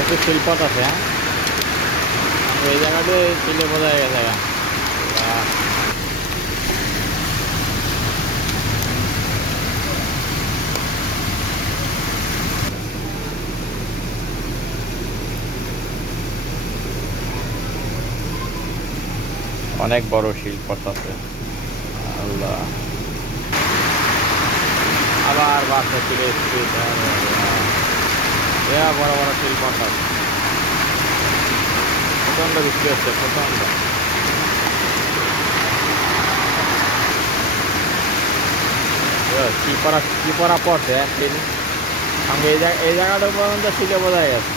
প্রচুর শিল্পত আছে হ্যাঁ। এই জায়গাতে চিলে বোঝা গেছে অনেক বড় শিল্পত আছে। আল্লাহ। আবার বাসে ফিরে বড় বড় শিল্পত আছে প্রচণ্ড বৃষ্টি হচ্ছে প্রচণ্ড এ, কি করা কি করা পড়ছে অ্যাকচুয়ালি এই জায়গা এই জায়গাটা পর্যন্ত শিখে বোঝা গেছে